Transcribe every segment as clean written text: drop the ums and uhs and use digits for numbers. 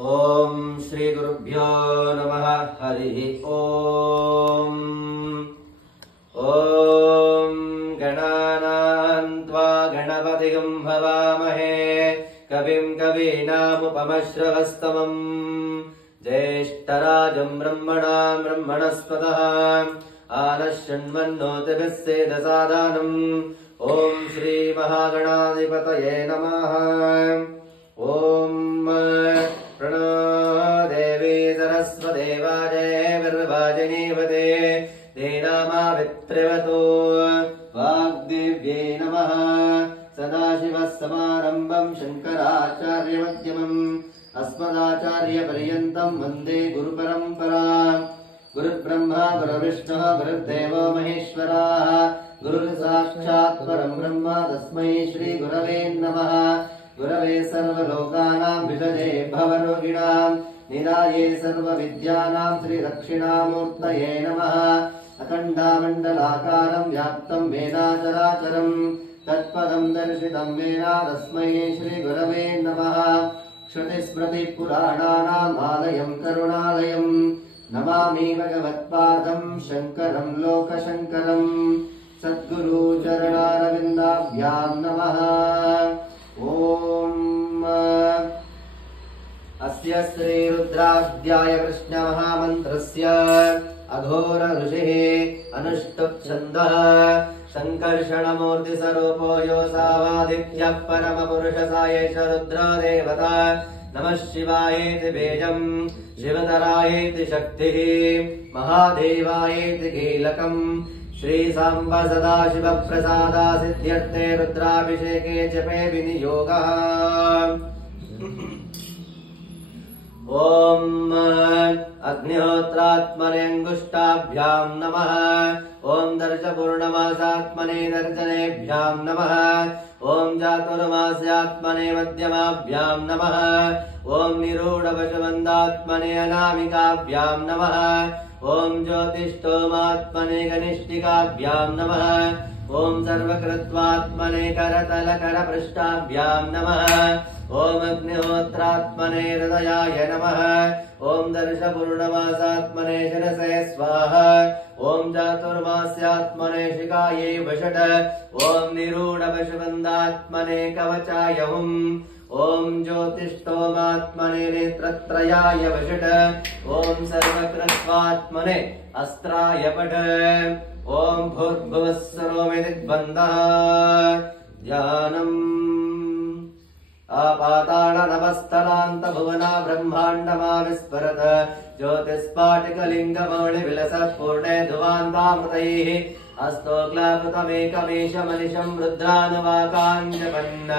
ओम श्री गुरुभ्यो नमः। हरि ओम। ओम गणानां त्वा गणपतिं हवामहे कविं कवीनामुपमश्रवस्तमम् ज्येष्ठराजं ब्रह्मणां ब्रह्मणस्पतः आनश्यन्वन्नोतिभिः सेदसादनम्। ओम श्री महागणाधिपतये नमः। ओम प्रणो देवी सरस्वती वाजयेर्वाजिनीवते देनामावित्रिवतो वाग्देव्यै नमः। सदाशिवः समारम्भम् शङ्कराचार्यमध्यमम् अस्मदाचार्यपर्यन्तम् वन्दे गुरुपरम्परा। गुरुर्ब्रह्मा गुरुर्विष्णुः गुरुर्देवो महेश्वरः गुरुर्साक्षात् परं ब्रह्म तस्मै श्रीगुरवे नमः। गुरवे सर्वलोकानां विषजे भवरोगिणां निराये सर्वविद्यानां श्रीदक्षिणामूर्तये नमः। अखण्डमण्डलाकारं व्याप्तं येन चराचरं तत्पदं दर्शितं येन तस्मै श्रीगुरवे नमः। श्रुतिस्मृतिपुराणानाम् आलयं करुणालयं नमामि भगवत्पादं शङ्करं लोकशङ्करं। सद्गुरुचरणारविन्दाभ्यां नमः। ओम अस्य श्रीरुद्राध्याय कृष्णमहामन्त्रस्य अघोर ऋषिः अनुष्टुप् छन्दः सङ्कर्षणमूर्तिस्वरूपो योऽसावादित्यः परमपुरुषः एष रुद्रो देवता। नमः शिवायेति बीजम् शिवतरायेति शक्तिः महादेवायेति कीलकम्। श्री सांब सदाशिव प्रसादा सिद्ध्यर्थे रुद्राभिषेके जपे विनियोगः। ओम अग्निहोत्रात्मने अंगुष्टाभ्यां नमः। ओम दर्शपूर्णमासात्मने दर्शनेभ्यां नमः। ओम चातुर्मास्यात्मने मध्यमाभ्यां नमः। ओम निरूढपशुबन्धात्मने अनामिकाभ्यां नमः। ओम ज्योतिष्ठोमात्मने कनिष्ठिकाभ्यां नमः। ओम सर्वकृत्वात्मने करतलकरपृष्ठाभ्यां नमः। ओम अग्निहोत्रात्मने हृदयाय नमः। ओम दर्शपूर्णमासात्मने शिरसे स्वाहा। ओम चातुर्मास्यात्मने शिखायै वषट्। ओम निरूढपशुबन्धात्मने कवचाय हुम्। ओम ज्योतिष्ठोमात्मने नेत्रत्रयाय वषट्। ओम सर्वकृत्वात्मने अस्त्राय पट्। ओम भूर्भुवः सर्वमिदिग्बन्धः ध्यानम्। आपाताल नभस्थलान्त भुवना ब्रह्माण्डमा विस्फुरत् ज्योतिस्फाटिकलिङ्गमौलिविलसत् पूर्णे ध्रुवान्तामृतैः अस्तोक्लाकृतमेकमेशमनिशम् रुद्रानुवाकाञ्जपन्।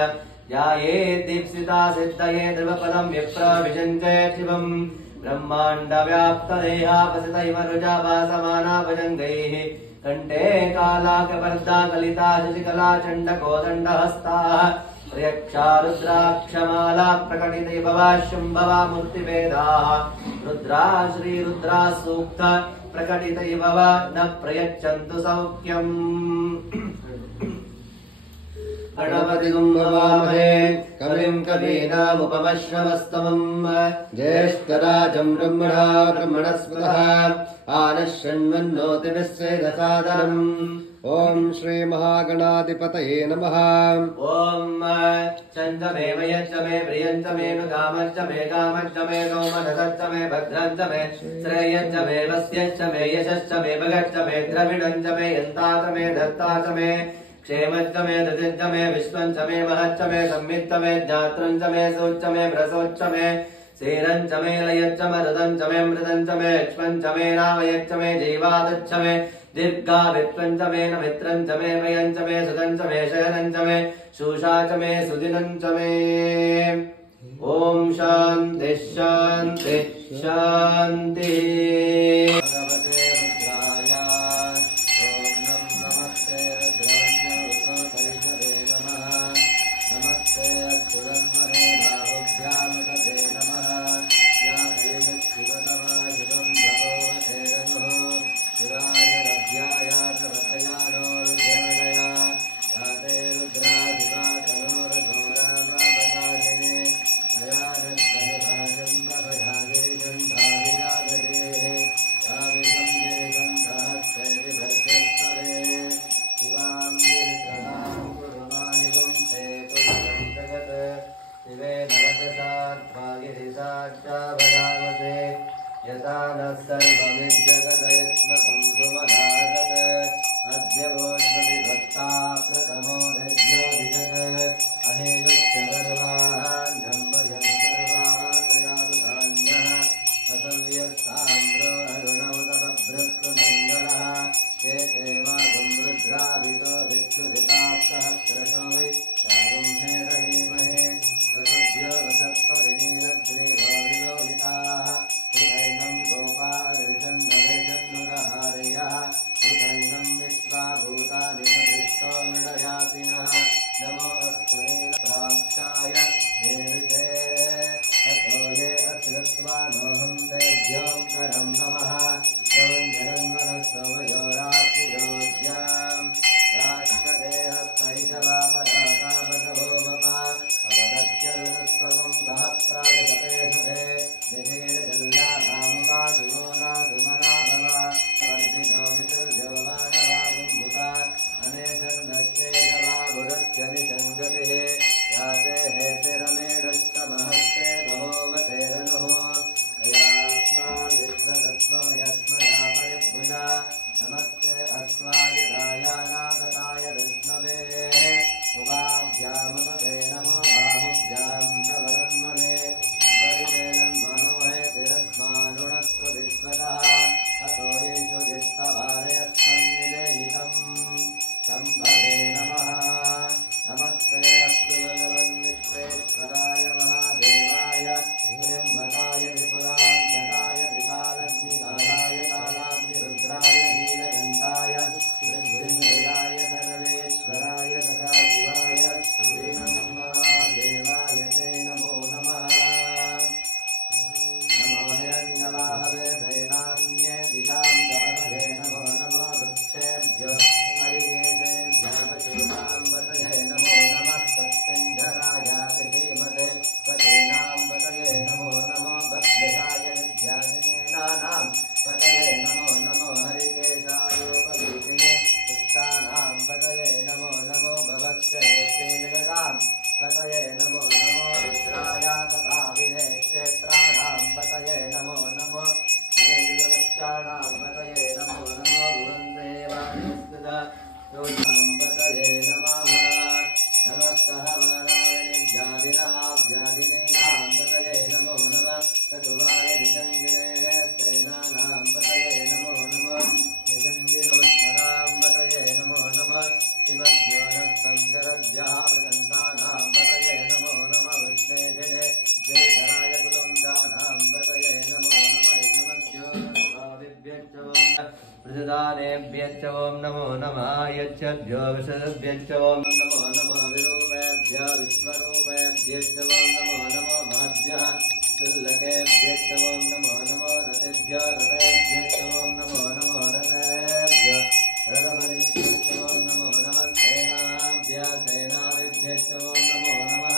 ध्याये दीप्सिता सिद्धये ध्रुवपदं विप्रविशञ्चे शिवम्। ब्रह्माण्डव्याप्तदेहापसितैव रुजाभासमाना भुजङ्गैः कण्ठे कालाकपर्दा कलिता शशिकला चण्डकोदण्डहस्ताः प्रयक्षा रुद्राक्षमाला प्रकटितैभवा शुम्भवा मूर्तिभेदाः। रुद्रा श्रीरुद्रा सूक्त प्रकटितैभवा न प्रयच्छन्तु सौख्यम्। गणपतिं नमामहे कविं कवीनामुपमश्रवस्तमम् ज्येष्ठराजं ब्रह्मणा ब्रह्मणस्पतः आनश्यन्वन्नोतिभिः सेदसादनम्। ओम श्री महागणाधिपतये नमः। ओम चन्द्रमे वयश्च मे प्रियञ्च मे नुकामश्च मे कामश्च मे कौमदश्च मे भद्रञ्च मे श्रेयश्च मे वस्यश्च मे यशश्च मे भगश्च मे द्रविणञ्च मे यन्ताच मे दत्ताच मे क्षेमश्च मे धृतिश्च मे विश्वञ्च मे महच्च मे संवित्त मे ज्ञातृञ्च मे सूच्च मे भ्रसोच्च मे सेरञ्च मे लयच्च मरुदञ्च मे मृदञ्च मे क्ष्मञ्च मे नामयच्च मे जीवादच्च मे दीर्घाभित्वञ्च मे न मित्रञ्च मे भयञ्च मे सुतञ्च मे शयनञ्च मे शूषा च मे सुदिनञ्च मे। ओम शान्ति शान्ति शान्तिः। रुद्राधिवा करोर घोरा वदामसे यथा नः सर्वमिज्जगदयत्मकं सुमनादत् अद्य वोन्मविभक्ता प्रथमो दद्योऽधिजत् अहेयुश्च सर्वाण्यं वयं सर्वाः त्रयानुधान्यः असव्यस्ताम्रो अरुणौ तव भृत्सुमङ्गलः एते वागं रुद्राभितो विक्षुधिताः सहस्रशो वै यागं हेरहीमहे वसुभ्यो वसत्परिनीलग्रीवो विलोहिताः उदैनं गोपादर्शन्नदर्शन्नुदहार्यः उदैनं विश्वा भूतानि सदृष्टो मृडयातिनः नमो अस्तु नीलप्राक्षाय मेरुते अतो ये अश्रुत्वानोऽहं तेभ्यों करं नमः प्रवञ्जनन्वनस्तवयोरात्रियोज्याम् राष्ट्रदेहस्तैजवापरातापशवो मम अवदत्यनुस्वगं सहस्रागशते सदे निधीरजल्यानामुकाशुवो नासुमना भव वर्धिनो विसर्जवानवागुम्भुता अनेशन्दश्चेदवा गुरुश्च निसङ्गतिः याते हेतिरमेडुष्टमहस्ते भवोवतेरनुः यस्माद्विश्वतस्त्वमयस्मया परिभुजा नमस्ते अस्वायुधायानाथकाय विष्णवे उभाभ्यामुपते नमो बाहुभ्यां प्रवरन्मने परिवेलन्मनो हेतिरस्मानुणस्त्व विश्वतः अतो येषु दिस्तवारयस्मन्निदेहितं शम्भवे नमः नमस्ते अस्तु भगवन् विश्वेश्वराय महादेवाय ब्रह्मकाय त्रिपुरान्तकाय त्रिकालग्निकालाय कालाग्निरुद्राय नीलकण्ठाय मृत्युञ्जयाय सर्वेश्वराय सदाशिवाय श्रीमन्महादेवाय ते नमो नमः नमो हिरण्यवाहवे धैनान्ये दिशां जपतये नमो नमो वृक्षेभ्यो हरिकेशेभ्यः पशूनां पतये नमो नमः सत्पिञ्जरायाति श्रीमते पतीनां पतये नमो नमो भद्रशाय विद्याधिनेनानां पतये नमो नमो हरिकेशायोपवीतिने पुष्टानां पतये नमो नमो भवत्स्येष्टे जगतां पतये नमो नमो रुद्राय तथा विनेक्षेत्राणां पतये नमो नमो हरिजगक्षाणां पतये नमो नमो गुरुन्देवानिस्तुता योगां पतये नमः नमस्तः वराय निव्याधिनाभ्याधिनीनां पतये नमो नमः चतुवाय निषङ्गिने सेनानां पतये नमो नमः निषङ्गिनोत्तरां पतये नमो नमः श्रीमद्यो नक्तञ्जरभ्यः प्रदन्तानां पतये नमो नमः विष्णेभिने गिरिधराय कुलुञ्जानां पतये नमो नमः श्रीमद्यो नक्ताभिभ्यश्च प्रतिदानेभ्यश्च ॐ नमो नमः यच्छभ्यो विशदभ्यश्च ॐ नमो नमः विरूपेभ्यः विश्वरूपेभ्यश्च ॐ नमो नमः महद्भ्यः तुल्लकेभ्यश्च ॐ नमो नमः रतेभ्यः रतेभ्यश्च ॐ नमो नमः रतेभ्यः रथपतिभ्यश्च ॐ नमो नमः सेनाभ्यः सेनादिभ्यश्च ॐ नमो नमः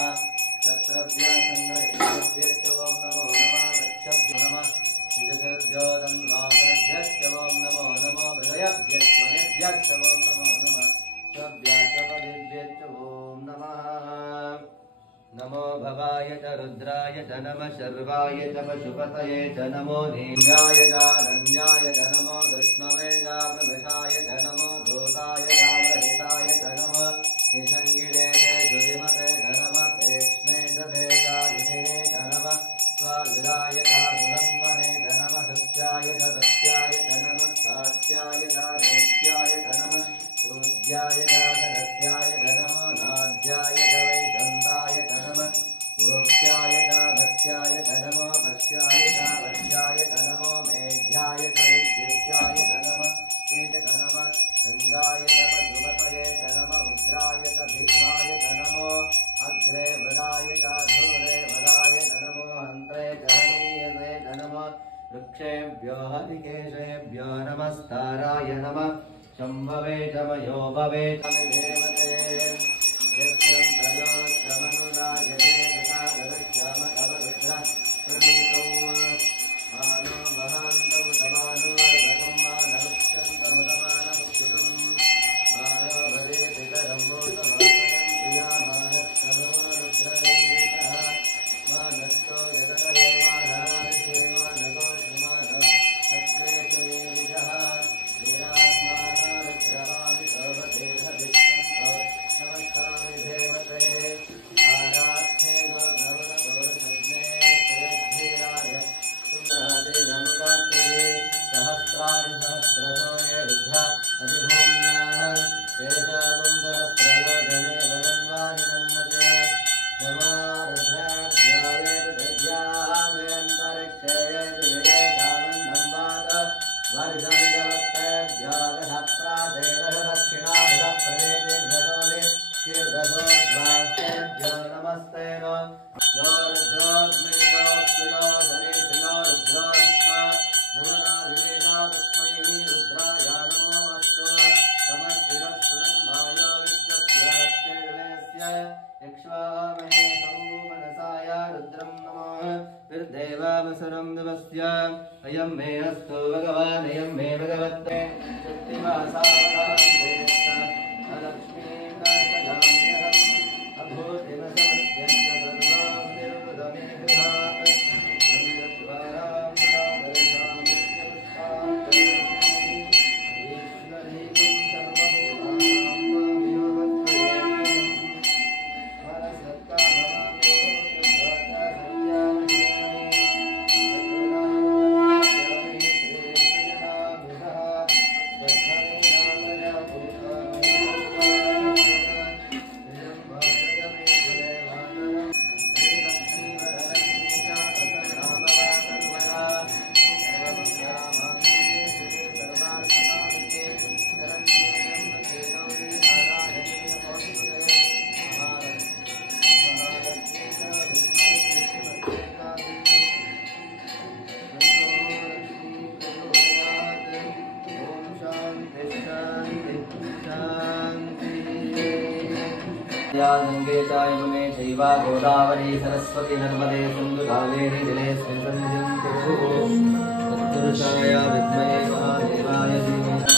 क्षत्रभ्यः सङ्ग्रहेभ्यश्च ॐ नमो नमः दक्षभ्यो नमः निजकृभ्यो तन्वाकरभ्यश्च ॐ नमो नमः हृदयभ्यश्च ॐ नमो नमः शव्याशपदिभ्यश्च ॐ नमः नमो भवाय च रुद्राय च नमः शर्वाय च पशुपतये च नमो नील्याय चानन्याय च नमो कृष्णवेगाप्रभृशाय च नमो धूताय चाग्रहिताय च नमः निषङ्गिणे सुरिमते च नमः तेक्ष्णे च भेदागिने च नमः स्वायुधाय चासुधन्वने च नमः सत्याय च सत्याय च नमः सात्याय च नेत्याय च नमः पूज्याय च सरस्याय च नमो नाद्याय च वैशन्ताय च नमः गोप्याय च भक्त्याय च नमो भक्ष्याय च वक्ष्याय च नमो मेघ्याय च विद्युत्याय च नमः च नमः गङ्गाय च पशुपतये च नमः उग्राय च भीमाय च नमो अग्रे वराय च धूरे वराय च नमो हन्त्रे च हनीयसे च नमः वृक्षेभ्यो हरिकेशेभ्यो नमस्काराय नमः शम्भवे च मयो भवे च निधेमते यस्यन्तयोश्चमनुरायते विकागरश्यामकवरुद्र प्रणीतौ मानो महान्तौ समानो वर्धकं मानवक्षन्तमुदमानमुक्षितुं मानो भजे पितरम्भूतमातरं प्रियामानस्तनो रुद्रैरितः मानस्तो यततये अयं मे अस्तु भगवान् अयं मे भगवते गंगे च यमुने चैव गोदावरी सरस्वती नर्मदे सिन्धु कावेरी जलेऽस्मिन् सन्निधिं कुरु तत्पुरुषाय विद्महे महादेवाय धीमहि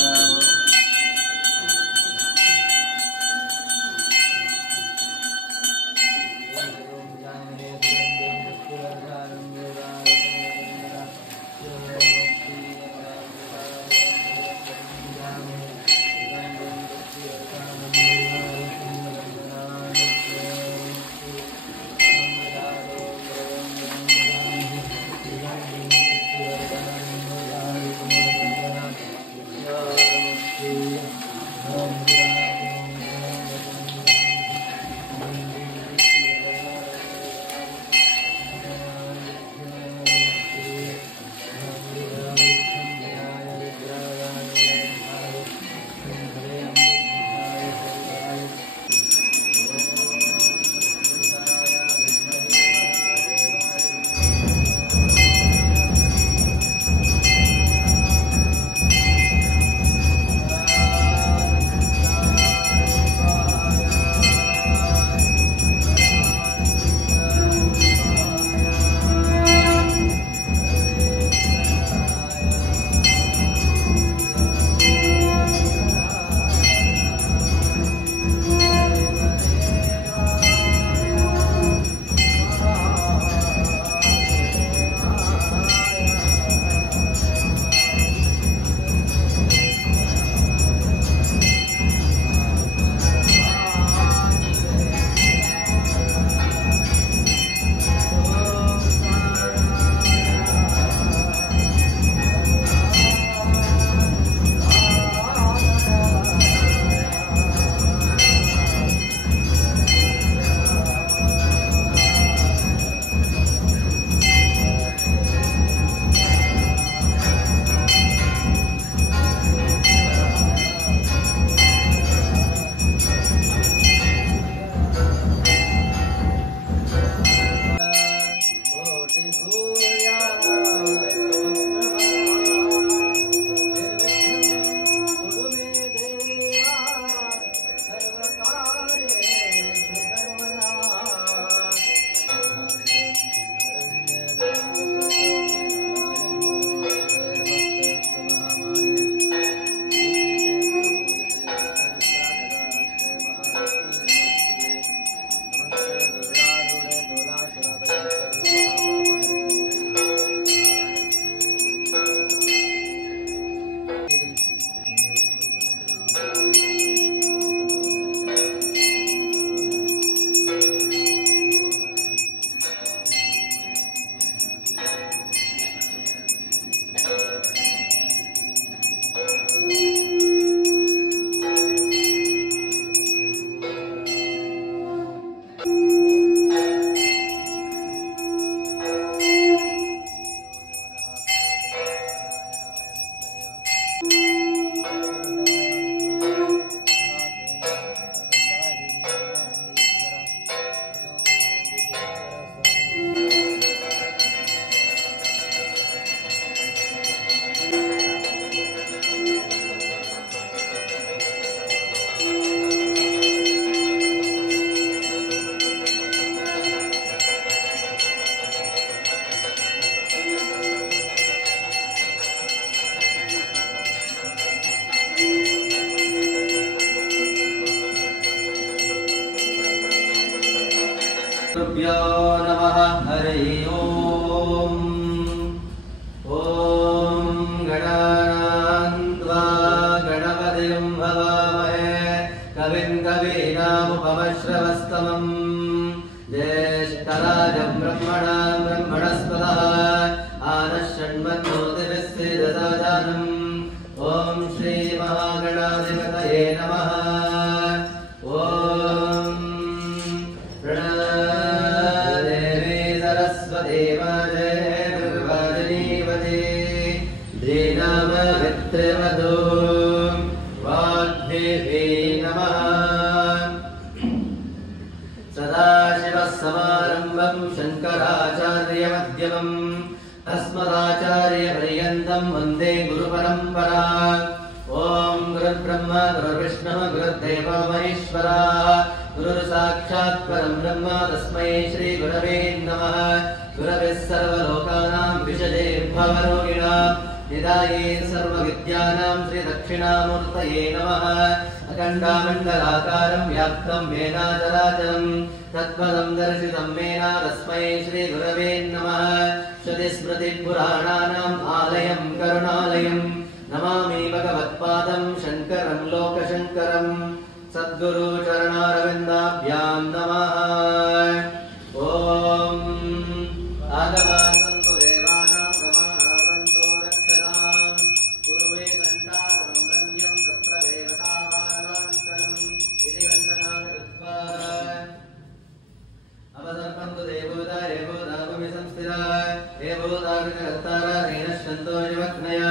सावित्रिमधु वाग्देवी नमः सदाशिवः समारम्भम् शङ्कराचार्यमध्यमम् अस्मदाचार्यपर्यन्तम् वन्दे गुरुपरम्परा ॐ गुरुर्ब्रह्मा गुरुर्विष्णुः गुरुर्देवो महेश्वरः गुरुर्साक्षात् परं ब्रह्म तस्मै श्रीगुरवे नमः गुरवे सर्वलोकानां विषजे भवरोगिणाम् निधाये सर्वविद्यानां श्रीदक्षिणामूर्तये नमः अखण्डमण्डलाकारं व्याप्तं येन चराचरं तत्पदं दर्शितं येन तस्मै श्रीगुरवे नमः श्रुतिस्मृतिपुराणानाम् आलयं करुणालयं नमामि भगवत्पादं शङ्करं लोकशङ्करं सद्गुरु चरणारविन्दाभ्यां नमः ॐ आगमासन्तु देवानां गमानावन्तो रक्षताम् पूर्वे घण्टारवं रम्यं तत्र देवतावानवान्तरम् इति घण्टनाद कृत्वा अवसर्पन्तु देवोदा देवोदा भूमि संस्थिता देवोदा कृतकर्तारा नैनश्यन्तो जीवग्नय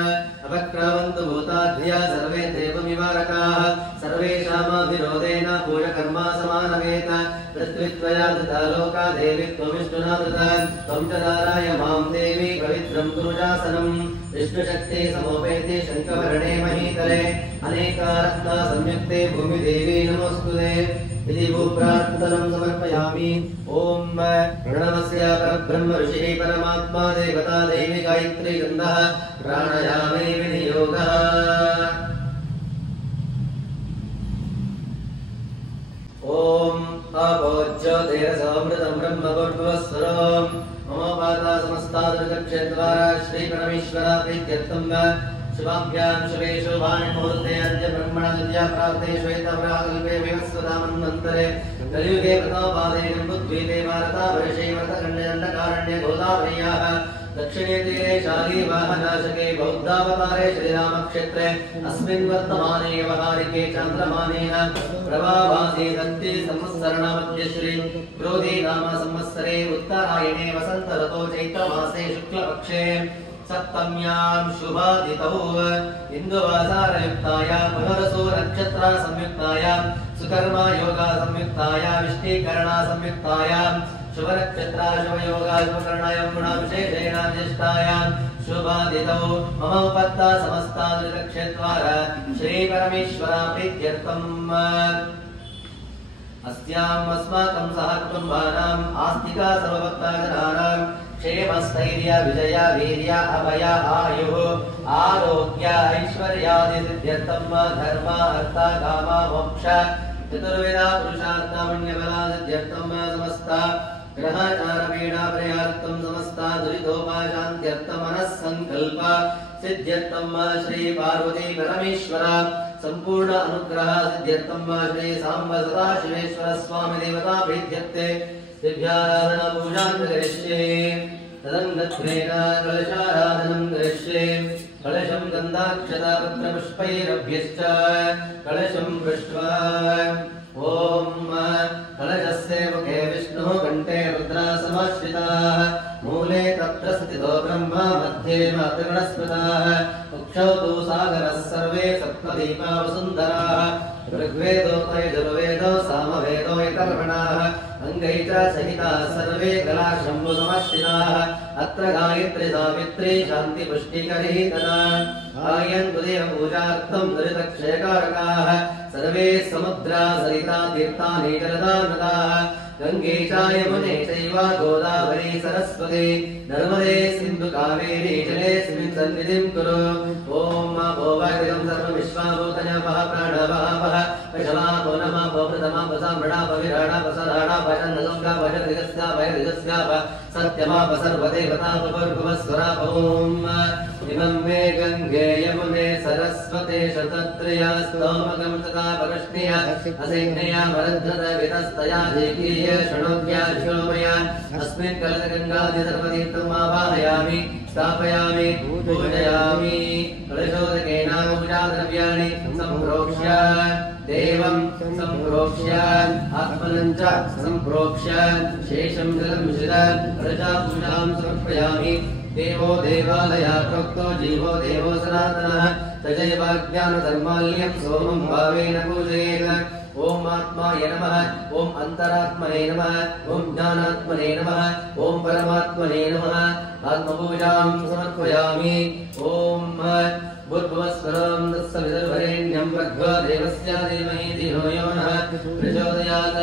अपक्रावन्तु भूताद्या सर्वे देवमिवारकाः सर्वेषामभिरोधेन पूजकर्मा समानवेत पृथ्वीत्वया धृता लोका देवी त्वमिष्णुना धृता त्वं च दाराय मां देवी पवित्रं कुरुजासनं विष्णुशक्ति समोपेति शङ्खवर्णे महीतले अनेकारत्ना संयुक्ते भूमिदेवी नमोऽस्तुते इति भूप्रार्थनं समर्पयामि ॐ प्रणवस्य परब्रह्म ऋषिः परमात्मा देवता देवी गायत्री गन्धः प्राणायामे विनियोगः ॐ अपोज्योतिरसमृतं ब्रह्मभूर्भुवस्वरं मम पाता समस्तादृक्षेद्वारा श्रीपरमेश्वरा प्रीत्यर्थं शुभाभ्यां शुभेषु वाणिमुहूर्ते अद्य ब्रह्मणद्या प्राप्ते श्वेतवराकल्पे विवस्वतामन्वन्तरे कलियुगे प्रतापादे जम्बुद्वीपे भारतावर्षे वर्तकण्डदण्डकारण्ये गोदावर्याः दक्षिणे तीरे शालीवाहनाशके बौद्धावतारे श्रीरामक्षेत्रे अस्मिन् वर्तमाने व्यवहारिके चान्द्रमानेन प्रभावासी दन्ति संवत्सरणमध्ये श्री क्रोधी नाम संवत्सरे उत्तरायणे वसन्त ऋतो चैत्रमासे शुक्लपक्षे सप्तम्यां शुभादितौ इन्दुवासारयुक्तायां पुनरसो नक्षत्रा संयुक्तायां सुकर्मा योगा संयुक्तायां विष्टीकरणा संयुक्तायां शुभनक्षत्रा शुभयोगा शुभकर्णायां गुणाविशेषेण ज्येष्ठायां शुभादितौ मम उपत्ता समस्तादृक्षेत्वारा श्रीपरमेश्वरा प्रीत्यर्थम् अस्याम् अस्माकं सह कुटुम्बानाम् आस्तिका सर्वभक्ताजनानां क्षेमस्थैर्य विजय वीर्य अभय आयुः आरोग्य ऐश्वर्यादि सिद्ध्यर्थं धर्म अर्थ काम मोक्ष चतुर्वेदा पुरुषार्थमन्यबला सिद्ध्यर्थं समस्त ग्रहचार पीडा प्रयार्थं समस्त दुरितोपाशान्त्यर्थं मनः संकल्प सिद्ध्यर्थं श्री पार्वती परमेश्वर संपूर्ण अनुग्रह सिद्ध्यर्थं श्री सांब सदाशिवेश्वर स्वामी देवता प्रीत्यर्थे दिव्याराधना पूजां करिष्ये तदन्नत्वेन कलशाराधनं करिष्ये कलशं गन्धाक्षता पत्रपुष्पैरभ्यश्च कलशं पृष्ट्वा ॐ कलशस्य मुखे विष्णुः कण्ठे रुद्रा समाश्रिताः मूले तत्र स्थितो ब्रह्मा मध्ये मातृगणस्मृताः कुक्षौ तु सागरः सर्वे सप्तदीपा वसुन्धराः ऋग्वेदो यजुर्वेदो सामवेदो यतर्वणाः अङ्गै च सहिताः सर्वे कलाशम्भु समाश्रिताः अत्र गायत्री सावित्री शान्तिपुष्टिकरी तदा गायन्तु देवपूजार्थं दुरितक्षयकारकाः सर्वे समुद्रा सरिता तीर्थानि जलदा नदाः गङ्गे च यमुने चैव गोदावरी सरस्वती नर्मदे सिन्धु कावेरी जलेऽस्मिन् सन्निधिं कुरु ॐ भोवादिकं सर्वविश्वाभूतयवः प्राणवः वशमापो नमापो प्रथमापो साम्राणापो विराणापो सदाणापो चन्दगङ्गापो जगदिगस्यापो सत्यमापो सर्वदेवतापो भूर्भुवस्वरापो इमं मे गङ्गे यमुने सरस्वते शतत्रया स्तोमकं तथा परुष्ण्य असेन्यया वरद्धत वितस्तया जेकीय शृणोद्या शोभया अस्मिन् कलशगङ्गादि सर्वतीर्थम् आवाहयामि स्थापयामि पूजयामि कलशोदकेन पूजाद्रव्याणि सम्प्रोक्ष्य देवं सम्प्रोक्ष्य आत्मनं च सम्प्रोक्ष्य शेषं जलं मिश्रितं रजापूजां समर्पयामि देवो देवालया प्रोक्तो जीवो देवो सनातनः तजैवाज्ञानधर्माल्यं सोमं भावेन पूजयेत् ओम आत्माय नमः ओम अंतरात्मने नमः ओम ज्ञानात्मने नमः ओम परमात्मने नमः आत्मपूजां समर्पयामि ओम भूर्भुवस्वरं तत्सवितुर्वरेण्यं भर्गो देवस्य धीमहि धियो यो नः प्रचोदयात्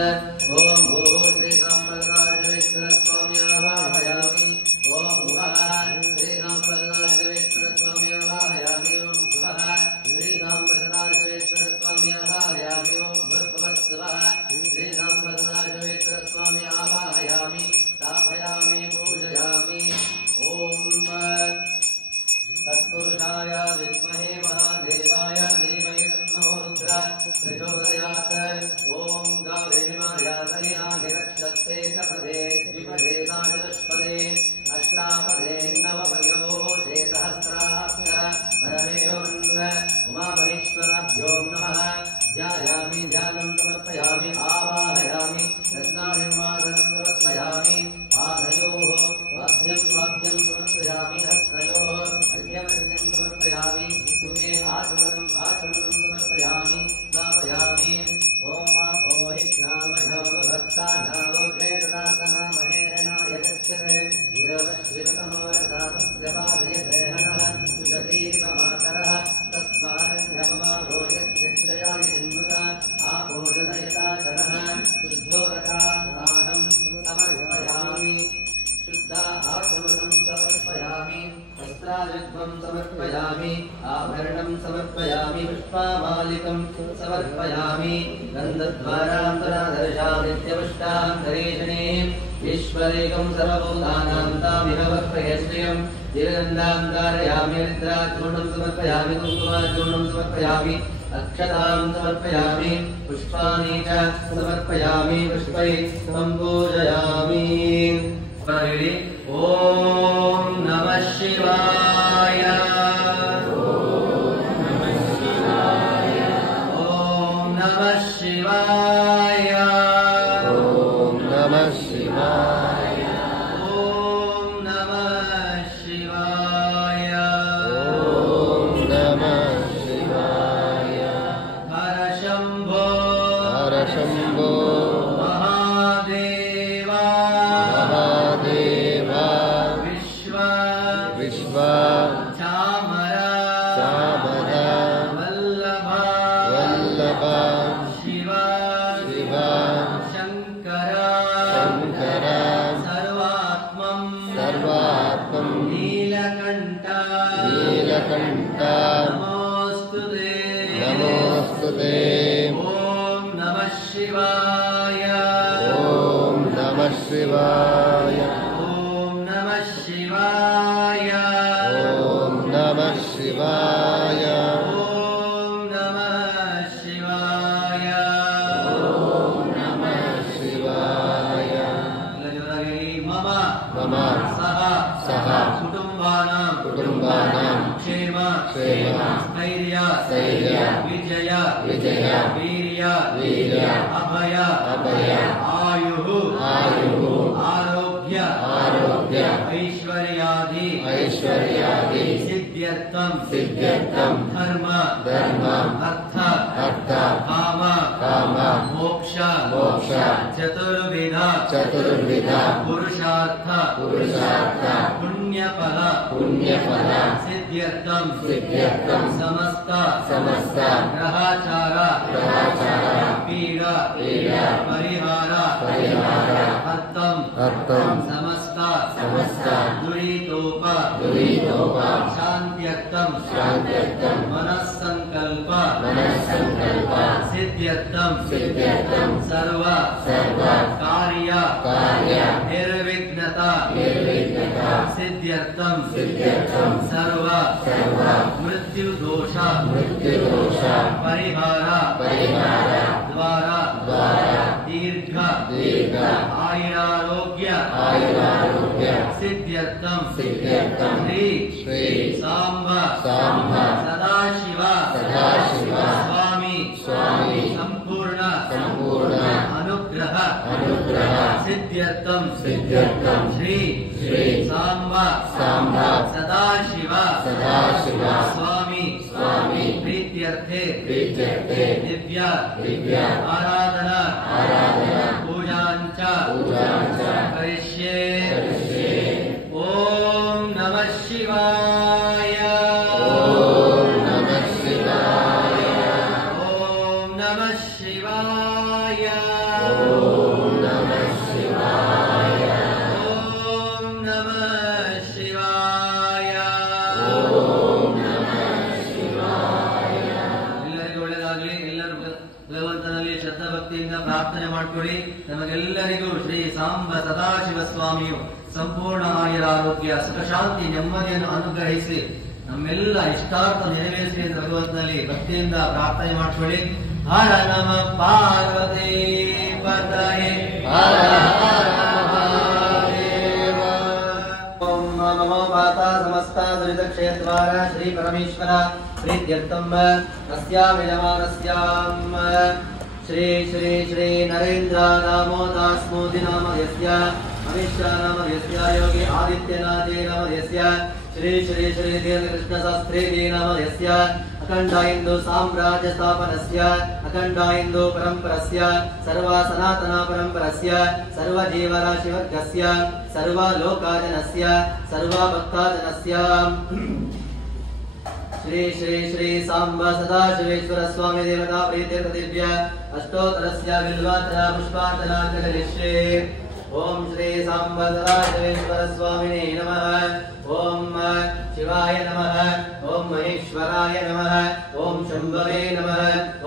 ओम भूः श्रीरामपदराजेश्वरस्वामिनः वाहयामि ओम भुवः श्रीरामपदराजेश्वरस्वामिनः वाहयामि ओम शुभः श्रीरामपदराजेश्वरस्वामिनः वाहयामि ओम श्रीरामपदराजेश्वरस्वामी आवाहयामि स्थापयामि पूजयामि ओम तत्पुरुषाय विद्महे महादेवाय धीमहि तन्नो रुद्रः प्रचोदयात् ओम गौरीमायासने आदिरक्षते कपदे द्विपदे चतुष्पदे अष्टापदे नवभगवो चेतसहस्राक्षर परमेवन् उमामहेश्वराभ्यो नमः ध्यायामि ध्यानं समर्पयामि आवाहयामि रत्नानिर्माणं समर्पयामि पादयोः वाद्यं समर्पयामि हस्तयोः अर्घ्यमर्घ्यं समर्पयामि सुखे आचमनं समर्पयामि स्थापयामि ओम ओहिष्णामयोगभक्ता नावोग्रेतनामहेरणाय गच्छते गिरवश्रितमोरदातस्य पादयते हनः सुषतीव मातरः तस्मारङ्गममाभूयस्यक्षयाय जन्मगा आभोजनयताशरः शुद्धोदकासानं समर्पयामि शुद्ध आचमनं समर्पयामि वस्त्रायुग्मं समर्पयामि आभरणं समर्पयामि पुष्पामालिकं समर्पयामि गन्धद्वारान्तरादर्शादित्यपुष्टां दरेशनीं ईश्वरेकं सर्वभूतानां तामिह वक्रयश्रियं दिवगन्धां धारयामि निद्राचूर्णं समर्पयामि कुङ्कुमाचूर्णं समर्पयामि अक्षतां समर्पयामि पुष्पाणि च समर्पयामि पुष्पैः सम्पूजयामि ओम नमः शिवाय ओम नमः शिवाय ओम नमः शिवाय ओम नमः शिवाय ओम नमः शिवाय हर शंभो हर शंभो महादेवा महादेवा विश्व चामरा वल्लभा शिवा शंकरा सर्वात्मं नीलकंठा नमोस्तुते ओम नमः शिवाय ओम नमः शिवाय ओम नमः शिवाय ओम नमः शिवाय ओम नमः शिवाय ओम नमः शिवाय मम मम सह कुटुंबानां क्षेम स्थैर्य विजय वीर्य अभय आयुः आरोग्य ऐश्वर्यादि सिद्ध्यर्थं धर्म अर्थ काम मोक्ष चतुर्विध पुरुषार्थ पुण्यफल सिद्ध्यर्थं समस्त ग्रहाचार पीड़ा परिहार अर्थं समस्त दुरीतोप शान्त्यर्थं मनस्संकल्प सिद्ध्यर्थं सर्व कार्य निर्विघ्नता सिद्ध्यर्थं सर्व मृत्युदोष परिहार द्वारा दीर्घ आयुरारोग्य सिद्ध्यर्थं श्री सांब सदाशिव स्वामी सिद्ध्यर्थं श्री श्री सांब सांब सदाशिव सदाशिव स्वामी स्वामी प्रीत्यर्थे प्रीत्यर्थे दिव्य दिव्य आराधना आराधना पूजांच करिष्ये ओम नमः शिवाय ओम नमः शिवाय ओम नमः शिवाय ओम नमः शिवाय ओम नमः शिवाय ओम नमः शिवाय ಎಲ್ಲರಿಗೂ ಒಳ್ಳೆಯದಾಗಲಿ. ಎಲ್ಲರೂ ಭಗವಂತನಲ್ಲಿ ಶ್ರದ್ಧಾ ಭಕ್ತಿಯಿಂದ ಪ್ರಾರ್ಥನೆ ಮಾಡಿಕೊಳ್ಳಿ. ನಮಗೆಲ್ಲರಿಗೂ ಶ್ರೀ ಸಾಂಬ ಸದಾಶಿವ ಸ್ವಾಮಿಯು ಸಂಪೂರ್ಣ ಆಯುರಾರೋಗ್ಯ ಸುಖ ಶಾಂತಿ ನೆಮ್ಮದಿಯನ್ನು ಅನುಗ್ರಹಿಸಿ ನಮ್ಮೆಲ್ಲ ಇಷ್ಟಾರ್ಥ ನೆರವೇರಿಸಿ ಎಂದು ಭಗವಂತನಲ್ಲಿ ಭಕ್ತಿಯಿಂದ ಪ್ರಾರ್ಥನೆ ಮಾಡಿಕೊಳ್ಳಿ. ಹರ ನಮ ಪಾರ್ವತಿ ಪತಯೇ ಹರ ಹರ ಮಹಾದೇವ. ಓಂ ನಮೋ ಮಾತಾ ಸಮಸ್ತ ದುರಿತ ಕ್ಷೇತ್ರವಾರ ಶ್ರೀ ಪರಮೇಶ್ವರ ಪ್ರೀತ್ಯರ್ಥಂ ತಸ್ಯಾಂ ಯಜಮಾನಸ್ಯಾಂ ಶ್ರೀ ಶ್ರೀ ಶ್ರೀ ನರೇಂದ್ರ ನಾಮೋದಾಸ್ಮೋದಿ ನಾಮಯಸ್ಯ ಅಮಿಶ್ರ ನಾಮಯಸ್ಯ ಯೋಗಿ ಆದಿತ್ಯನಾಥೇ ನಾಮಯಸ್ಯ ಶ್ರೀ ಶ್ರೀ ಶ್ರೀ ದೀರ್ಘಕೃಷ್ಣ ಶಾಸ್ತ್ರೀ ನಾಮಯಸ್ಯ ಅಖಂಡ ಹಿಂದೂ ಸಾಮ್ರಾಜ್ಯ ಸ್ಥಾಪನಸ್ಯ ಅಖಂಡ ಹಿಂದೂ ಪರಂಪರಸ್ಯ ಸರ್ವ ಸನಾತನ ಪರಂಪರಸ್ಯ ಸರ್ವ ಜೀವರಾಶಿವರ್ಗಸ್ಯ ಸರ್ವ ಲೋಕಾಜನಸ್ಯ ಸರ್ವ ಭಕ್ತಾಜನಸ್ಯ ಶ್ರೀ ಶ್ರೀ ಶ್ರೀ ಸಾಂಬ ಸದಾಶಿವೇಶ್ವರ ಸ್ವಾಮಿ ದೇವತಾ ಪ್ರೀತ್ಯರ್ಥ ದಿವ್ಯ ಅಷ್ಟೋತ್ತರಸ್ಯ ಬಿಲ್ವಾರ್ಚನಾ ಪುಷ್ಪಾರ್ಚನಾ ಕರಿಷ್ಯೆ. ಓಂ ಶ್ರೀ ಸಾಂಬ ಸದಾಶಿವೇಶ್ವರ ಸ್ವಾಮಿನೇ ನಮಃ. ಓಂ ಶಿವಾಯ ನಮಃ. ಓಂ ಮಹೇಶ್ವರಾಯ ನಮಃ. ಓಂ ಶಂಭವೇ ನಮಃ.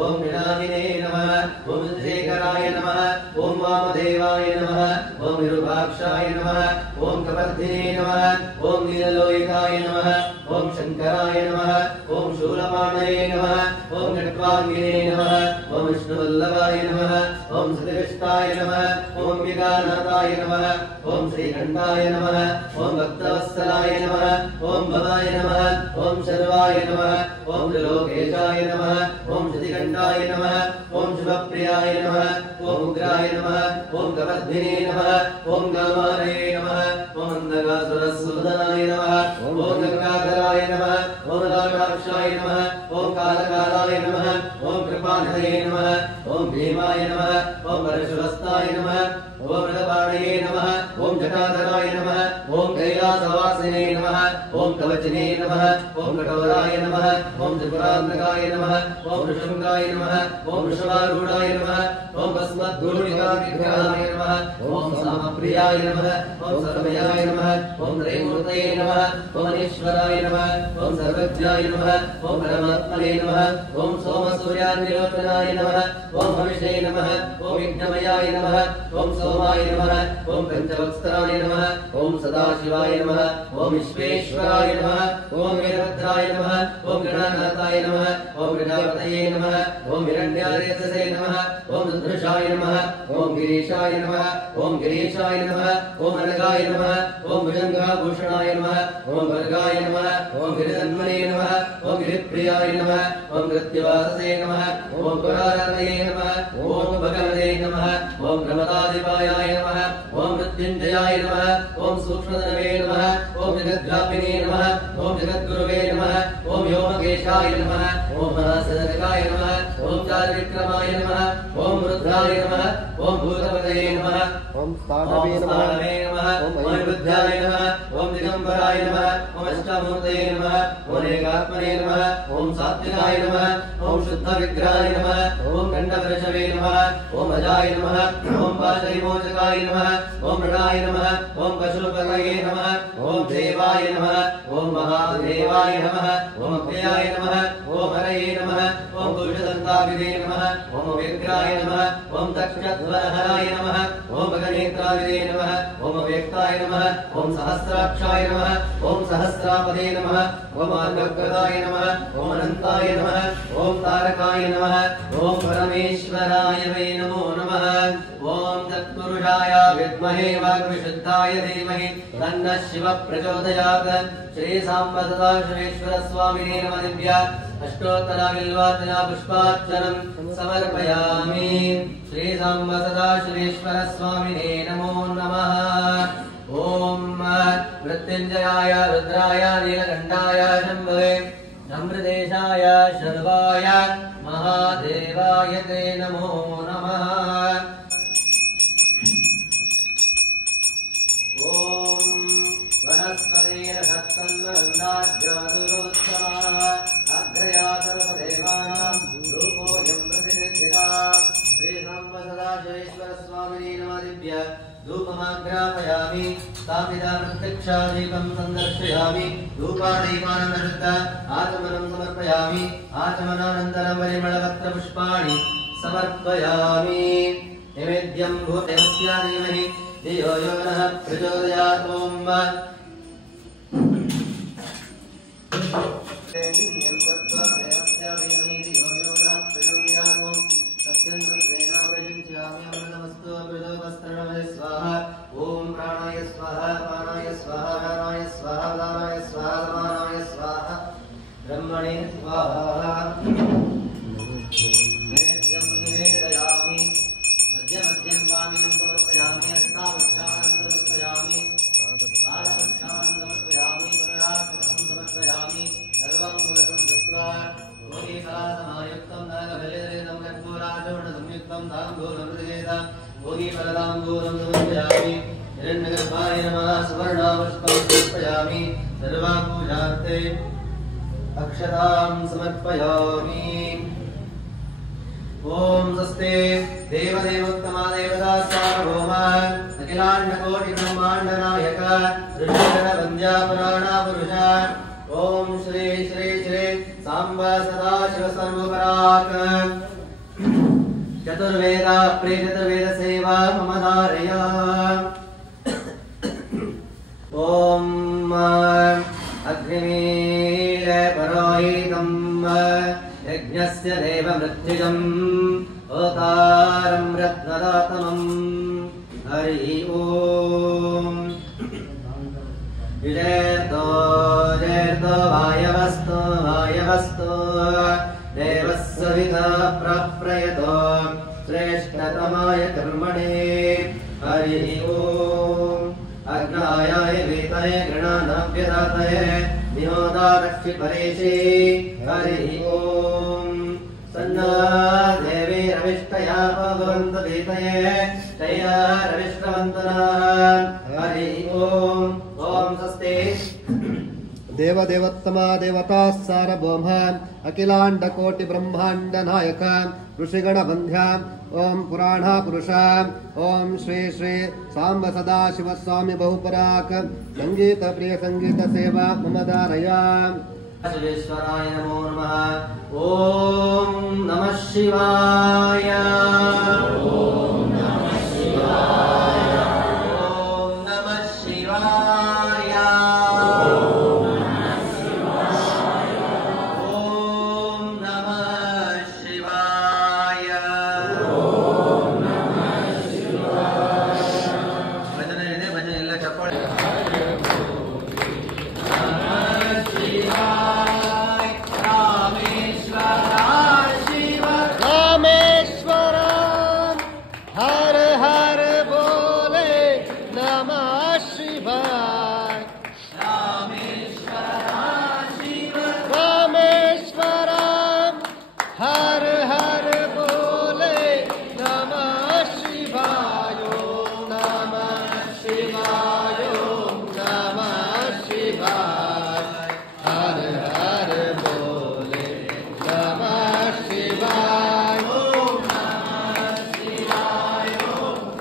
ಓಂ ವಿನಾಯಿನೇ ನಮಃ. ಓಂ ಶೇಖರಾಯ ನಮಃ. ಓಂ ವಾಮದೇವಾಯ ನಮಃ. ಓಂ ವಿರೂಪಾಕ್ಷಾಯ ನಮಃ. ಓಂ ಕಪರ್ಧಿನೇ ನಮಃ. ಓಂ ನೀಲಲೋಹಿತಾಯ ನಮಃ. ಓಂ ಶಂಕರಾಯ ನಮಃ. ಓಂ ಶೂಲಪಾಣಯೇ ನಮಃ. ಓಂ ಖಡ್ವಾಂಗಿನೇ ನಮಃ. ಓಂ ವಿಷ್ಣುವಲ್ಲಭಾಯ ನಮಃ. ಓಂ ಸತಿವಿಷ್ಟಾಯ ನಮಃ. ಓಂ ವಿಗಾನಾಥಾಯ ನಮಃ. ಓಂ ಶ್ರೀಕಂಠಾಯ ನಮಃ. ಓಂ ಭಕ್ತವತ್ಸಲಾಯ ನಮಃ. ಓಂ ಭವಾಯ ನಮಃ. ಓಂ ಶರ್ವಾಯ ನಮಃ. ಓಂ ತ್ರಿಲೋಕೇಶಾಯ ನಮಃ. ಓಂ ಶ್ರೀಕಂಠಾಯ ನಮಃ. ಓಂ ಶುಭಪ್ರಿಯಾಯ ನಮಃ. ಓಂ ಉಗ್ರಾಯ ನಮಃ. ಓಂ ಕಪರ್ಧಿನೇ ನಮಃ. ಓಂ ಗಾಮಾರಯೇ ನಮಃ. ಓಂ ಅಂಧಕಾಸುರಸೂದನಾಯ ನಮಃ. ಓಂ ಗಂಗಾಧರಾಯ ನಮಃ. ಓಂ ಲಾಟಾಕ್ಷಾಯ ನಮಃ. ಓಂ ಕಾಲಕಾಲಾಯ ನಮಃ. ಓಂ ಕೃಪಾನಿಧಯೇ ನಮಃ. ಓಂ ಭೀಮಾಯ ನಮಃ. ಓಂ ಪರಶುವಸ್ತಾಯ ನಮಃ. ಓಂ ಮೃಗಪಾಣಯೇ ನಮಃ. ಓಂ ಜಟಾಧರಾಯ ನಮಃ. ಓಂ ಕೈಲಾಸವಾಸಿನೇ ನಮಃ. ಓಂ ಕವಚನೇ ನಮಃ. ಓಂ ಕಠೋರಾಯ ನಮಃ. ಓಂ ತ್ರಿಪುರಾಂತಕಾಯ ನಮಃ. ಓಂ ಋಷಭಂಗಾಯ ನಮಃ. ಓಂ ವೃಷಭಾರೂಢಾಯ ನಮಃ. ಓಂ ಭಸ್ಮದ್ಗೂಢಿಕಾಗ್ರಹಾಯ ನಮಃ. ಓಂ ಸಾಮಪ್ರಿಯಾಯ ನಮಃ. ಓಂ ಸರ್ವಮಯಾಯ ನಮಃ. ಓಂ ತ್ರೈಮೂರ್ತಯೇ ನಮಃ. ಓಂ ಅನೀಶ್ವರಾಯ ನಮಃ. ಓಂ ಸರ್ವಜ್ಞಾಯ ನಮಃ. ಓಂ ಪರಮಾತ್ಮನೇ ನಮಃ. ಓಂ ಸೋಮಸೂರ್ಯಾನ್ವಿಲೋಚನಾಯ ನಮಃ. ಓಂ ಹವಿಷೇ ನಮಃ. ಓಂ ವಿಘ್ನಮಯಾಯ ನಮಃ. ಓಂ ಸೋಮಾಯ ನಮಃ. ಓಂ ಪಂಚವಕ್ಸ್ತರಾಯ ನಮಃ. ಓಂ ಸದಾಶಿವಾಯ ನಮಃ. ಓಂ ವಿಶ್ವೇಶ್ವರಾಯ ನಮಃ. ಓಂ ವೀರಭದ್ರಾಯ ನಮಃ. ಓಂ ಗಣನಾಥಾಯ ನಮಃ. ಓಂ ಪ್ರಜಾಪತಯೇ ನಮಃ. ಓಂ ಹಿರಣ್ಯಾರೇತಸೇ ನಮಃ. ಓಂ ರುದ್ರಶಾಯ ನಮಃ. ಓಂ ಗಿರೀಶಾಯ ನಮಃ. ಓಂ ಗಿರೀಶಾಯ ನಮಃ. ಓಂ ಅನಗಾಯ ನಮಃ. ಓಂ ಭುಜಂಗಾಭೂಷಣಾಯ ನಮಃ. ಓಂ ವರ್ಗಾಯ ನಮಃ. ಓಂ ಗಿರಿಧನ್ವನೇ ನಮಃ. ಓಂ ಗಿರಿಪ್ರಿಯಾಯ ನಮಃ. ಓಂ ಕೃತ್ಯವಾಸಸೇ ನಮಃ. ಓಂ ಪುರಾರತಯೇ ನಮಃ. ಓಂ ಭಗವದೇ ನಮಃ. ಓಂ ಪ್ರಮದಾಧಿಪಾಯಾಯ ನಮಃ. ಓಂ ಮೃತ್ಯುಂಜಯಾಯ ನಮಃ. ಓಂ ಸೂಕ್ಷ್ಮಧನವೇ ನಮಃ. ಓಂ ಜಗದ್ವ್ಯಾಪಿನೇ ನಮಃ. ಓಂ ಜಗದ್ಗುರುವೇ ನಮಃ. ಓಂ ವ್ಯೋಮಕೇಶಾಯ ನಮಃ. ಓಂ ಮಹಾಸದಕಾಯ ನಮಃ. ಓಂ ಚಾರವಿಕ್ರಮಾಯ ನಮಃ. ಓಂ ರುದ್ರಾಯ ನಮಃ. ಓಂ ಭೂತಪತಯೇ ನಮಃ. ಓಂ ಓಂ ಸ್ಥಾನವೇ ಸ್ಥಾನವೇ ನಮಃ. ಓಂ ಬುದ್ಧಾಯ ನಮಃ. ಓಂ ದಿಗಂಬರಾಯ ನಮಃ. ಓಂ ಅಷ್ಟಮೂರ್ತಯೇ ನಮಃ. ಓಂ ಏಕಾತ್ಮನೇ ನಮಃ. ಓಂ ಸಾತ್ವಿಕಾಯ ನಮಃ. ಓಂ ಶುದ್ಧ ವಿಗ್ರಹಾಯ ನಮಃ. ಓಂ ಖಂಡವೃಷವೇ ನಮಃ. ಓಂ ಅಜಾಯ ನಮಃ. ಓಂ ಪಾಶವಿಮೋಚಕಾಯ ನಮಃ. ಓಂ ಮೃಗಾಯ ನಮಃ. ಓಂ ಪಶುಪತಯೇ ನಮಃ. ಓಂ ದೇವಾಯ ನಮಃ. ಓಂ ಮಹಾದೇವಾಯ ನಮಃ. ಓಂ ಅಭಯಾಯ ನಮಃ. ಓಂ ಹರಯೇ ನಮಃ. ಓಂ ಪುರುಷದಂತಾಭಿಧೇ ನಮಃ. ಓಂ ವ್ಯಗ್ರಾಯ ನಮಃ. ಓಂ ದಕ್ಷಧ್ವರಹರಾಯ ನಮಃ. ಓಂ ಭಗನೇತ್ರಾಭಿಧೇ ನಮಃ. ಓಂ ಅವ್ಯಕ್ತಾಯ ನಮಃ. ಓಂ ಸಹಸ್ರಾಕ್ಷಾಯ ನಮಃ. ಓಂ ಸಹಸ್ರಾಪದೇ ನಮಃ. ಓಂ ಮಾರ್ಗಪ್ರದಾಯ ನಮಃ. ಓಂ ಅನಂತಾಯ ನಮಃ. ಓಂ ತಾರಕಾಯ ನಮಃ. ಓಂ ಪರಮೇಶ್ವರಾಯ ವೈ ನಮೋ ನಮಃ. ಓಂ ತತ್ಪುರುಷಾಯ ವಿದ್ಮಹೇ ವಾಗ್ವಿಶುದ್ಧಾಯ ಧೀಮಹಿ ತನ್ನಃ ಶಿವಃ ಪ್ರಚೋದಯಾತ್. ಶ್ರೀ ಸಾಂಬ ಸದಾಶಿವೇಶ್ವರ ಸ್ವಾಮಿನೇ ನಮಃ. ದಿವ್ಯ अष्टोत्तराबिल्वार्चना पुष्पार्चनं समर्पयामि। श्री सांब सदाशिवेश्वर स्वामिने नमो नमः। ओम मृत्युंजयाय रुद्राय नीलकंठाय शंभवे नम्रदेशाय शर्वाय महादेवाय ते नमो नमः। ओम वनस्पतिरसत्तन्नन्दाज्योतिरोत्सवः अग्रया सर्वदेवानां धूपोऽयं प्रतिगृह्यतां। श्रीसाम्ब सदाशिवेश्वर स्वामिने नमः। दिव्य धूपमाग्रापयामि। स्थापिता प्रत्यक्षा दीपं सन्दर्शयामि। धूपादीपानमृत आचमनं समर्पयामि। आचमनानन्तरं परिमलपत्रपुष्पाणि समर्पयामि। नैवेद्यं भूतस्य धीमहि धियो यो नः प्रचोदयात्। ॐ ओम प्राणाय स्वाहा पानाय स्वाहा व्यानाय स्वाहा दानाय स्वाहा समानाय स्वाहा ब्रह्मणे स्वाहा। नैवेद्यं निवेदयामि। मध्यमध्यं पानीयं समर्पयामि। हस्तावक्षानं समर्पयामि। पादवक्षानं समर्पयामि। पुनराकृतं समर्पयामि। सर्वं मूलकं दत्त्वा भोगीफलासमायुक्तं नागफलेदं कर्पूराचूर्णसंयुक्तं ताम्बूलमृतकेतं भोगीफलताम्बूलं समर्पयामि। हिरण्यगर्भाय नमः। सुवर्णापुष्पं समर्पयामि। सर्वपूजार्थे अक्षतां समर्पयामि। ओम स्वस्ति देवदेवोत्तमा देवता सार्वभौमा अखिलांडकोटि ब्रह्मांड नायक ऋषिकर वन्द्या पुराण पुरुष। ओम श्री श्री श्री सांब सदाशिव सर्वपराक चतुर्वेद प्रिय चतुर्वेद सेवा मम धारय। ओम अग्निमील परोहितं यज्ञस्य देव मृत्युजम् ओतारं रत्नदातमम्। हरि ओम जयतो जयतो वायवस्तो वायवस्तो देवः सविता प्रप्रयतो श्रेष्ठतमाय कर्मणे। हरि ओम अग्नायाय वेताय गणानाभ्यदाताय निहोदारक्षि परेशे। हरि ओम सन्ना देवी रविष्टया भगवन्त वेतये तया रविष्टवन्तना। हरि ओम ओम स्वस्ति देवदेवोत्तमा देवता सार्वभौम अखिलांडकोटि ब्रह्मांड नायक ऋषिगणवन्द्या ओम पुराणा पुरुष। ओम श्री श्री सांब सदाशिव स्वामी बहुपराक संगीत प्रिय संगीत सेवा मम धारया। शिवेश्वराय नमो नमः। ओम नमः शिवाय। ओम नमः शिवाय। ओम नमः शिवाय। ओम नमः शिवाय। ओम नमः शिवाय। ओम नमः शिवाय। भजने ಇದೆ भजने ಎಲ್ಲ ಚಪ್ಪಾಳೆ। हर हर बोले नमः शिवाय। रामेश्वर हर हर बोले नमः शिवाय। नमः शिवाय नमः शिवाय। हर हर बोले नमः शिवाय।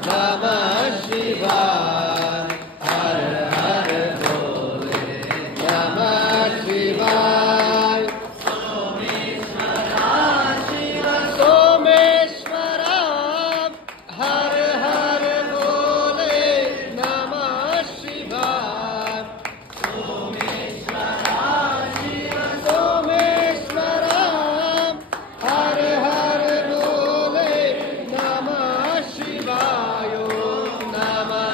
नमः शिवाय। हर हर बोले नमः शिवाय। सोमेश्वर हर हर बोले नमः शिवाय। सोमेश्वर हर हर बोले नमः शिवाय। नमः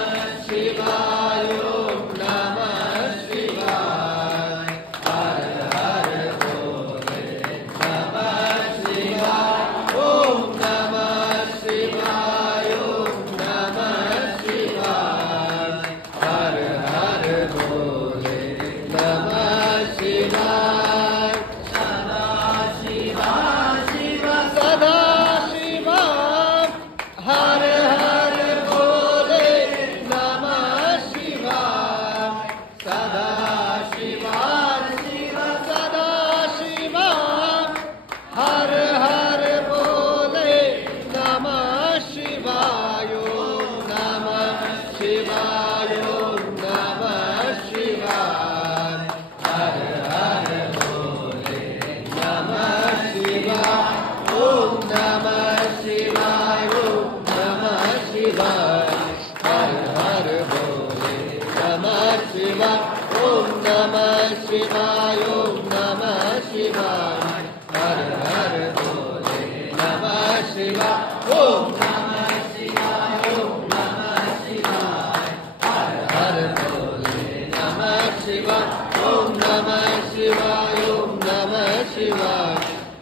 शिवाय नमः शिवाय। हर शिवाय ओम नमः शिवाय हर हर भोले नमः शिवाय ओम नमः शिवाय ओम नमः शिवाय हर हर भोले नमः शिवाय ओम नमः शिवाय ओम नमः शिवाय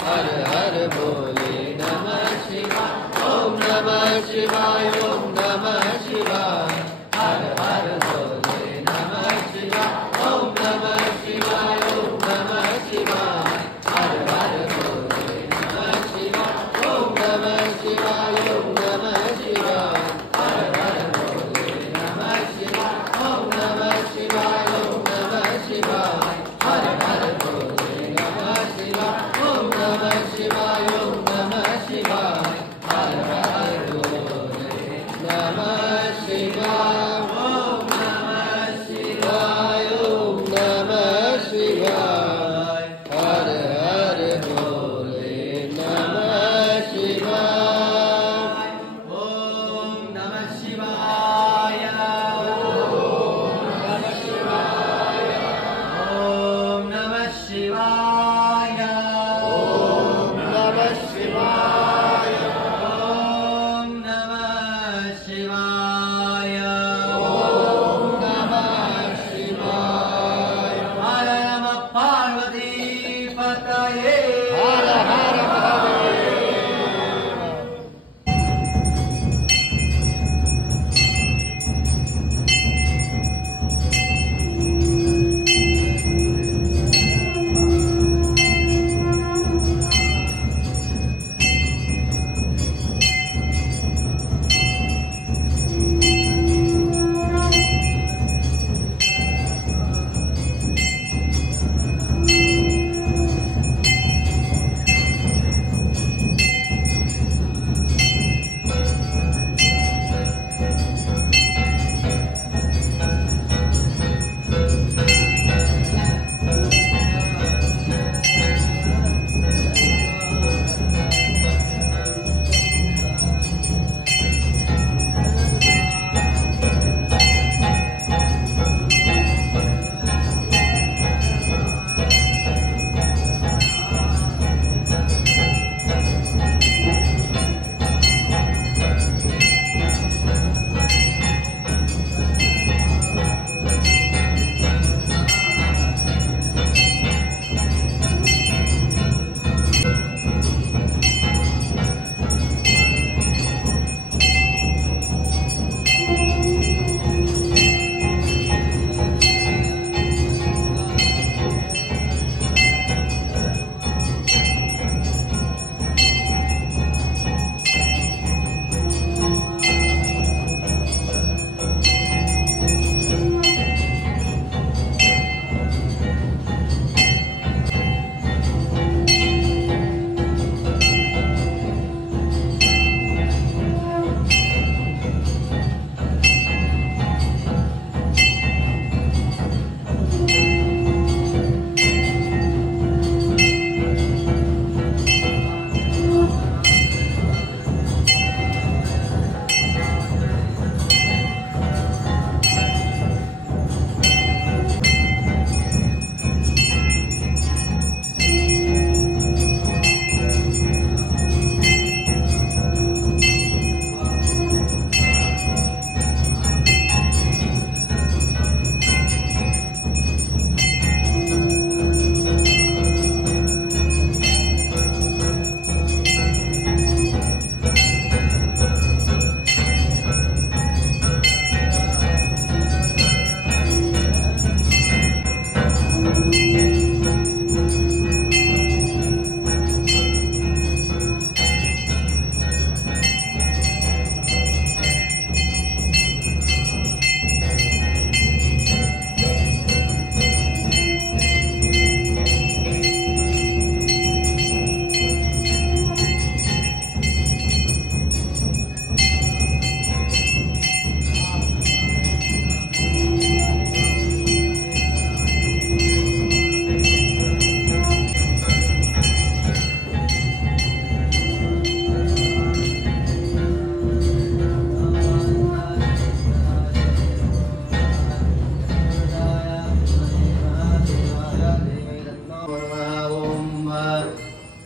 हर हर भोले नमः शिवाय ओम नमः शिवाय ओम नमः शिवाय हर हर भोले नमः शिवाय ओम नमः शिवाय ओम नमः शिवाय हर हर भोले नमः शिवाय ओम नमः शिवाय ओम नमः शिवाय हर हर भोले नमः शिवाय ओम नमः शिवाय ओम नमः शिवाय हर हर भोले नमः शिवाय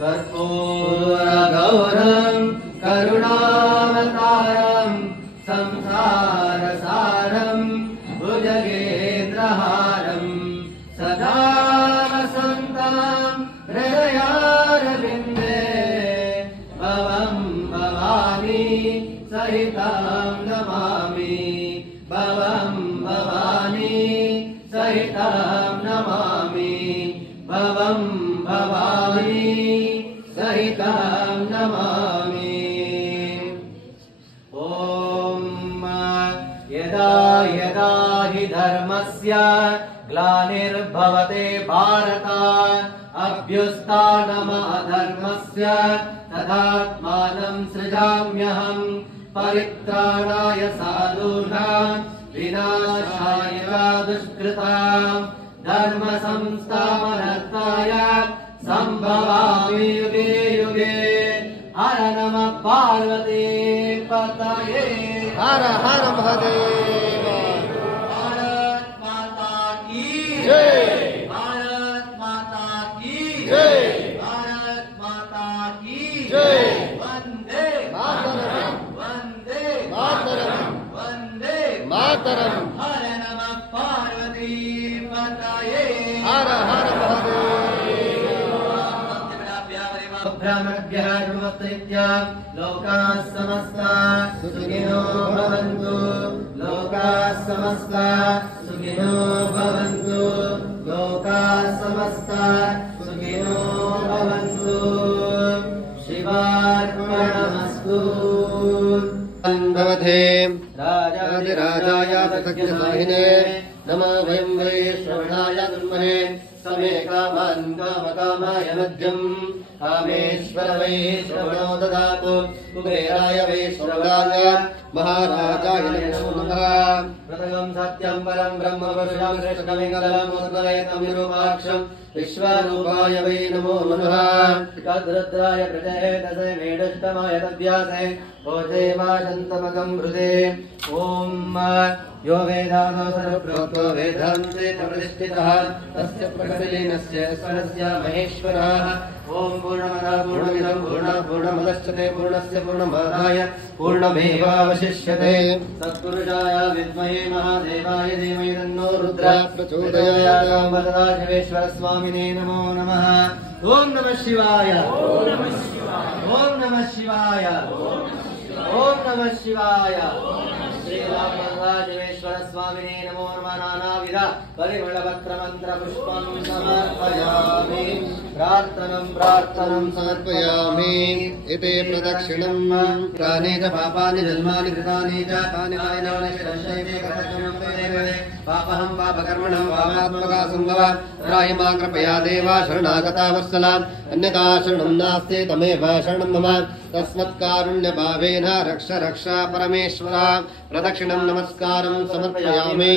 कर्पूरगौरं करुणावतारं संसारसारं भुजगेन्द्रहारं सदा वसन्तं हृदयारविन्दे भवं भवानी सहितं नमामि भवं भवानी सहितं नमामि भवं भवानी सहितं नमामि ॐ यदा यदा हि धर्मस्य ग्लानिर्भवते भारत अभ्युत्थानमधर्मस्य तदात्मानं सृजाम्यहम् परित्राणाय साधूनां विनाशाय दुष्कृताम् धर्म संस्थापनार्थाय सम्भवामि युगे युगे हर नमः पार्वती पतये हर हर महादेव भारत माता की जय भारत माता की जय भारत माता की जय वंदे मातरम वंदे मातरम वंदे मातरम हर नमः पार्वती पतये हर हर ब्राह्मणभ्यः शुभवत्तरीत्या लोकाः समस्ताः सुखिनो भवन्तु लोकाः समस्ताः सुखिनो भवन्तु लोकाः समस्ताः सुखिनो भवन्तु शिवार्पणमस्तु भवते राजाधिराजाय पृथग्साहिने नमो वयं वै श्रवणाय कुर्महे समे कामान् कामकामाय मध्यम् कामेश्वर वै श्रवणो ददातु कुबेराय वै श्रवणाय महाराजाय नमो नमः प्रथमं सत्यं परं ब्रह्म पुरुषं श्रेष्ठकविकलमुद्गलयतं निरूपाक्षं विश्वरूपाय वै नमो नमः तद्रुद्राय प्रचेतसे मेढष्टमाय तद्व्यासे भोजे वाशन्तमकं हृदे ॐ यो वेदानो सर्वप्रोक्तो वेदान्ते प्रतिष्ठितः तस्य प्रकटलीनस्य स्वरस्य महेश्वरः ॐ पूर्णमदः पूर्णमिदं पूर्णात् पूर्णमुदच्यते पूर्णस्य पूर्णमादाय पूर्णमेवावशिष्यते सत्पुरुषाय विद्महे महादेवाय धीमहि तन्नो रुद्रः प्रचोदयात् वरदाशिवेश्वर स्वामिने नमो नमः ॐ नमः शिवाय ॐ नमः शिवाय ॐ नमः शिवाय श्रीरामराजेश्वर स्वामिने नमो नमः नानाविध परिमलपत्रमन्त्र पुष्पं समर्पयामि प्रार्थनं समर्पयामि इति प्रदक्षिणम् प्राणे च पापानि जन्मानि कृतानि च तानि नायनानि शिरश्चैते कथं पापहं पापकर्मणं पापात्मका सम्भव त्राहि मां कृपया देवा शरणागता वत्सला अन्यथा शरणं नास्ति तमेव शरणं मम तस्मत्कारुण्यभावेन रक्ष रक्ष परमेश्वर प्रदक्षिणं नमस्कारं समर्पयामि।